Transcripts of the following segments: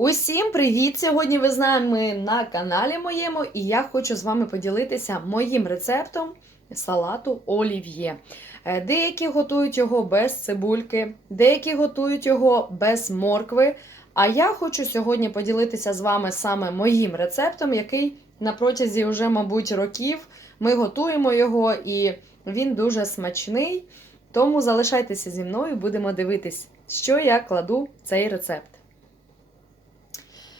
Усім привіт! Сьогодні ви з нами на каналі моєму, і я хочу з вами поділитися моїм рецептом салату олів'є. Е, Деякі готують його без цибульки, деякі готують його без моркви. А я хочу сьогодні поділитися з вами саме моїм рецептом, який на протязі вже, мабуть, років ми готуємо його, і він дуже смачний. Тому залишайтеся зі мною, будемо дивитись, що я кладу в цей рецепт.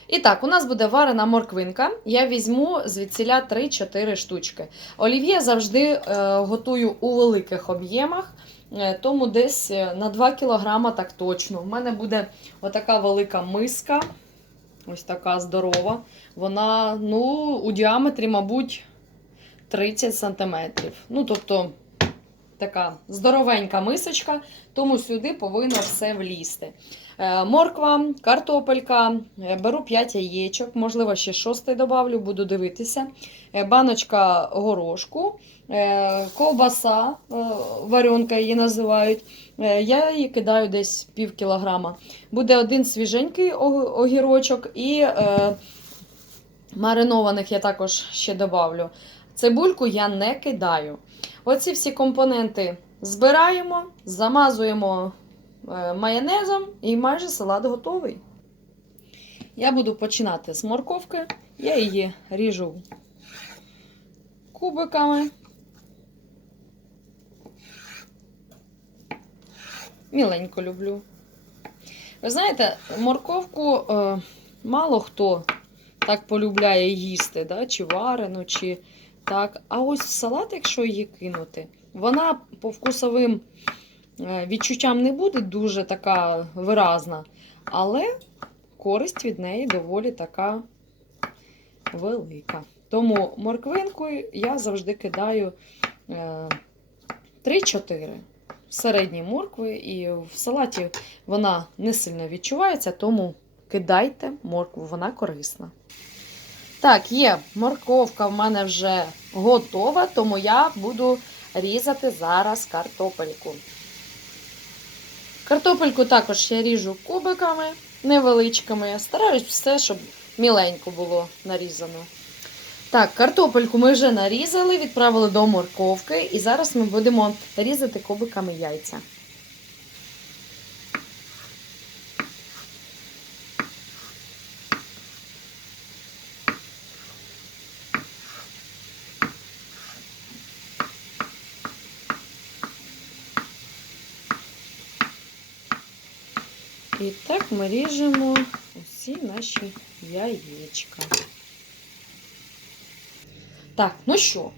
І так, у нас буде варена морквинка. Я візьму звідсіля 3-4 штучки. Олів'є завжди е, готую у великих об'ємах, е, тому десь е, на 2 кг так точно. У мене буде отака велика миска, ось така здорова. Вона ну, у діаметрі, мабуть, 30 см. Ну, тобто, така здоровенька мисочка, тому сюди повинно все влізти. Е, Морква, картопелька, е, беру 5 яєчок, можливо, ще шостий добавлю, буду дивитися. Е, Баночка горошку, ковбаса, варенка її називають. Я її кидаю десь пів кілограма. Буде один свіженький огірочок і маринованих я також ще добавлю. Цибульку я не кидаю. Оці всі компоненти збираємо, замазуємо е, майонезом і майже салат готовий. Я буду починати з морковки. Я її ріжу кубиками. Міленько люблю. Ви знаєте, морковку е, мало хто так полюбляє їсти, да? чи варену, чи так. А ось салат, якщо її кинути, вона по вкусовим е, відчуттям не буде дуже така виразна, але користь від неї доволі така велика. Тому морквинкою я завжди кидаю е, 3-4 середні моркви, і в салаті вона не сильно відчувається, тому кидайте моркву, вона корисна. Так, є, морковка в мене вже готова, тому я буду різати зараз картопельку. Картопельку також я ріжу кубиками невеличкими. Стараюсь все, щоб міленько було нарізано. Так, картопельку ми вже нарізали, відправили до морковки, і зараз ми будемо різати кубиками яйця. І так ми ріжемо усі наші яєчка. Так, ну що,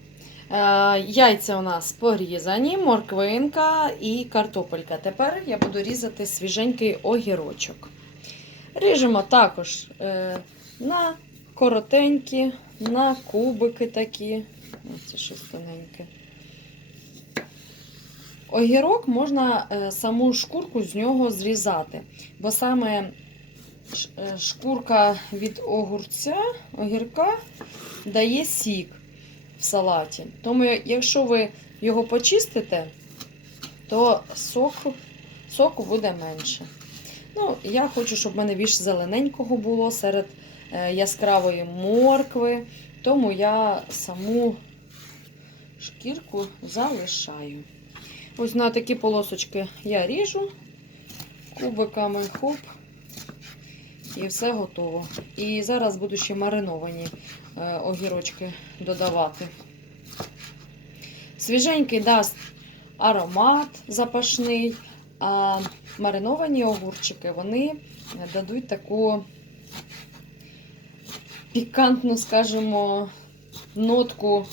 е, яйця у нас порізані, морквинка і картопелька. Тепер я буду різати свіженький огірочок. Ріжемо також е, на коротенькі, на кубики такі. Ось це щось тоненьке. Огірок можна е, саму шкурку з нього зрізати, бо саме е, шкурка від огурця, огірка дає сік в салаті. Тому якщо ви його почистите, то соку, соку буде менше. Ну, я хочу, щоб в мене більш зелененького було серед е, яскравої моркви, тому я саму шкірку залишаю. Ось на такі полосочки я ріжу кубиками, хоп, і все готово. І зараз буду ще мариновані е, огірочки додавати. Свіженький дасть аромат запашний, а мариновані огурчики вони дадуть таку пікантну, скажімо, нотку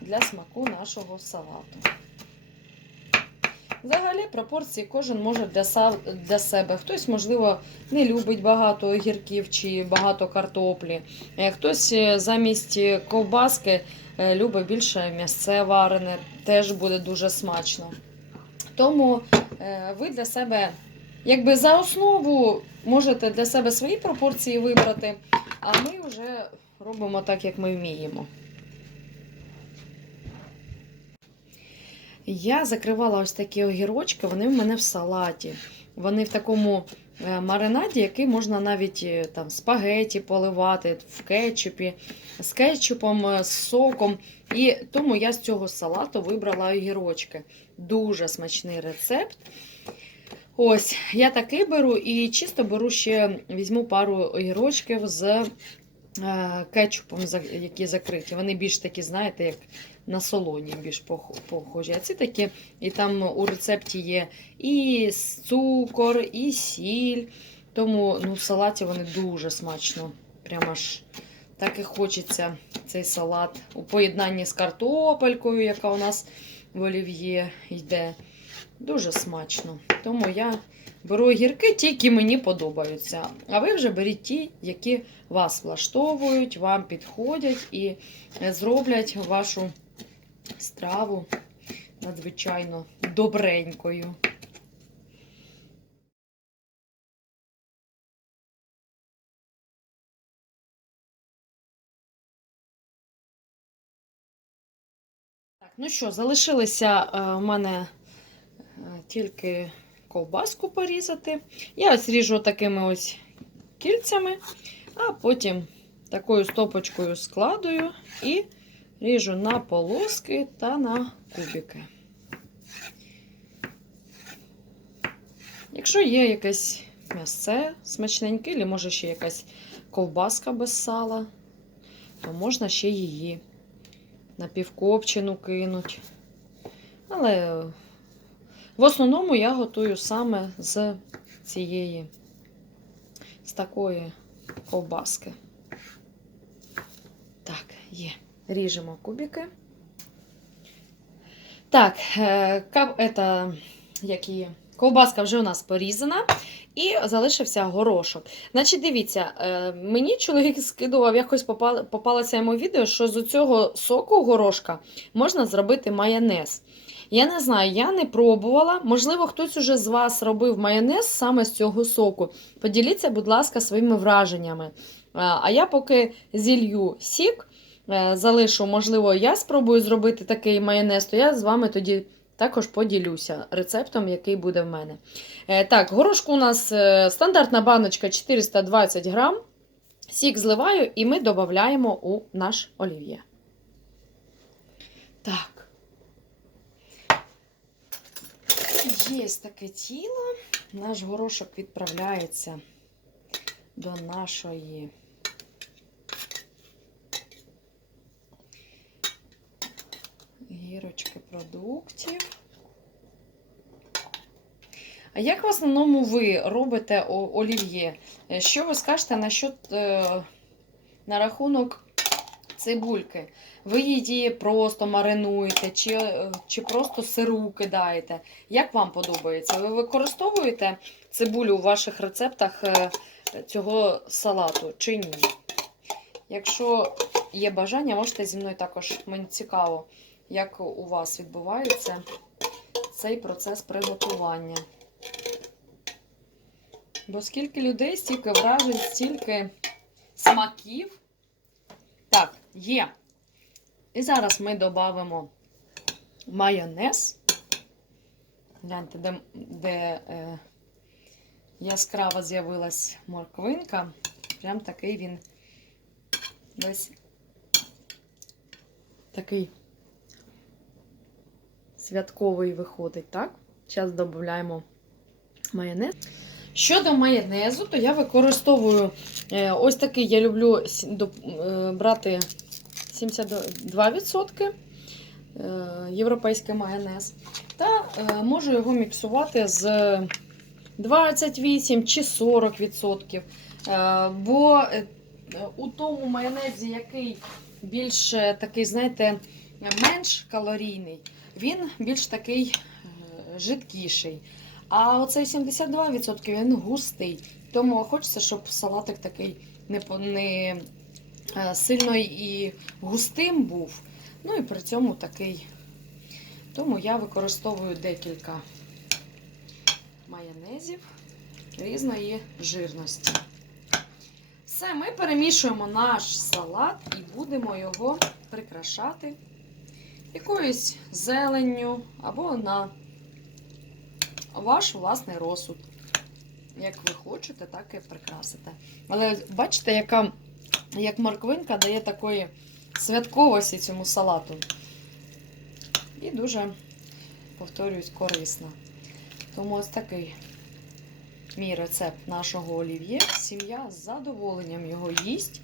для смаку нашого салату. Взагалі, пропорції кожен може для, сав- для себе. Хтось, можливо, не любить багато огірків чи багато картоплі. Е, Хтось е, замість ковбаски е, любить більше м'ясце варене, теж буде дуже смачно. Тому ви для себе, якби за основу, можете для себе свої пропорції вибрати, а ми вже робимо так, як ми вміємо. Я закривала ось такі огірочки, вони в мене в салаті. Вони в такому е, маринаді, який можна навіть е, там спагеті поливати в кетчупі, з кетчупом, е, з соком. І тому я з цього салату вибрала огірочки. Дуже смачний рецепт. Ось, я такий беру і чисто беру ще візьму пару огірочків з кетчупом, які закриті. Вони більш такі, знаєте, як на солоні більш похожі. А ці такі, і там у рецепті є і цукор, і сіль. Тому ну, в салаті вони дуже смачно. Прямо аж так і хочеться цей салат у поєднанні з картопелькою, яка у нас в олів'є йде. Дуже смачно. Тому я беру огірки, ті, які мені подобаються. А ви вже беріть ті, які вас влаштовують, вам підходять і зроблять вашу страву надзвичайно добренькою. Ну що, залишилися е, у мене е, тільки ковбаску порізати. Я ось ріжу такими ось кільцями, а потім такою стопочкою складую і ріжу на полоски та на кубики. Якщо є якесь м'ясце смачненьке, або може ще якась ковбаска без сала, то можна ще її напівкопчену кинуть. Але в основному я готую саме з цієї, з такої ковбаски. Так, є. Ріжемо кубики. Так, е, кав, это, як її, ковбаска вже у нас порізана. І залишився горошок. Значить, дивіться, е, мені чоловік скидував, якось попало, попалося йому відео, що з цього соку горошка можна зробити майонез. Я не знаю, я не пробувала. Можливо, хтось уже з вас робив майонез саме з цього соку. Поділіться, будь ласка, своїми враженнями. А а я поки зілью сік, е, залишу, можливо, я спробую зробити такий майонез, то я з вами тоді також поділюся рецептом, який буде в мене. Е, Так, горошку у нас е, стандартна баночка 420 грам. Сік зливаю і ми додаємо у наш олів'є. Так. Є таке тіло. Наш горошок відправляється до нашої гірочки продуктів. А як в основному ви робите олів'є? Е, Що ви скажете насчет, на рахунок цибульки? Ви її просто маринуєте, чи, е, чи просто сиру кидаєте? Як вам подобається? Ви використовуєте цибулю у ваших рецептах е, цього салату чи ні? Якщо є бажання, можете зі мною також. Мені цікаво, як у вас відбувається цей процес приготування. Бо скільки людей, стільки вражень, стільки смаків. Так, є. І зараз ми додамо майонез. Гляньте, де, де е, яскраво з'явилась морквинка. Прям такий він весь такий святковий виходить, так? Зараз додаємо майонез. Щодо майонезу, то я використовую е, ось такий, я люблю е, брати 72% е, європейський майонез. Та можу його міксувати з 28 чи 40%. Е, Бо у тому майонезі, який більш такий, знаєте, менш калорійний, він більш такий е, жидкіший. А оцей 72% він густий. Тому хочеться, щоб салатик такий не, не е, сильно і густим був. Ну і при цьому такий. Тому я використовую декілька майонезів різної жирності. Все, ми перемішуємо наш салат і будемо його прикрашати якоюсь зеленню або на ваш власний розсуд. як ви хочете, так і прикрасите. Але бачите, яка як морквинка дає такої святковості цьому салату. І дуже, повторюсь, корисно. Тому ось такий мій рецепт нашого олів'є. Сім'я з задоволенням його їсть.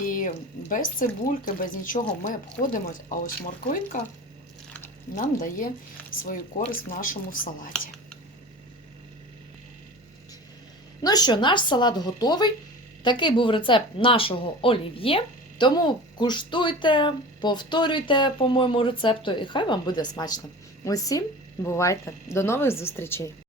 І без цибульки, без нічого ми обходимось. А ось морквинка нам дає свою користь в нашому салаті. Ну що, наш салат готовий. Такий був рецепт нашого олів'є. Тому куштуйте, повторюйте по моєму рецепту, і хай вам буде смачно. Усім бувайте! До нових зустрічей!